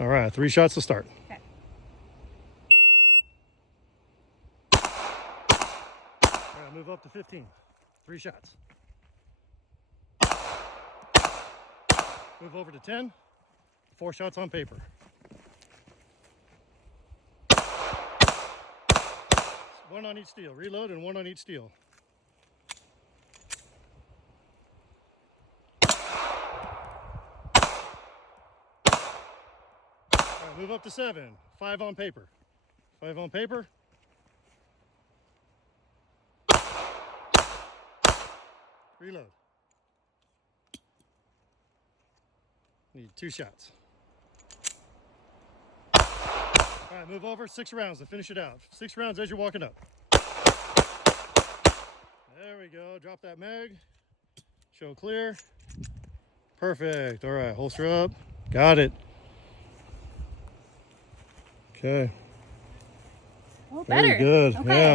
All right, 3 shots to start. Okay. All right, move up to 15. 3 shots. Move over to 10. 4 shots on paper. One on each steel. Reload and 1 on each steel. All right, move up to 7. 5 on paper. 5 on paper. Reload. Need 2 shots. All right, move over 6 rounds to finish it out. 6 rounds as you're walking up. There we go. Drop that mag. Show clear. Perfect. All right, holster up. Got it. Okay. Oh, better. Very good. Okay. Yeah.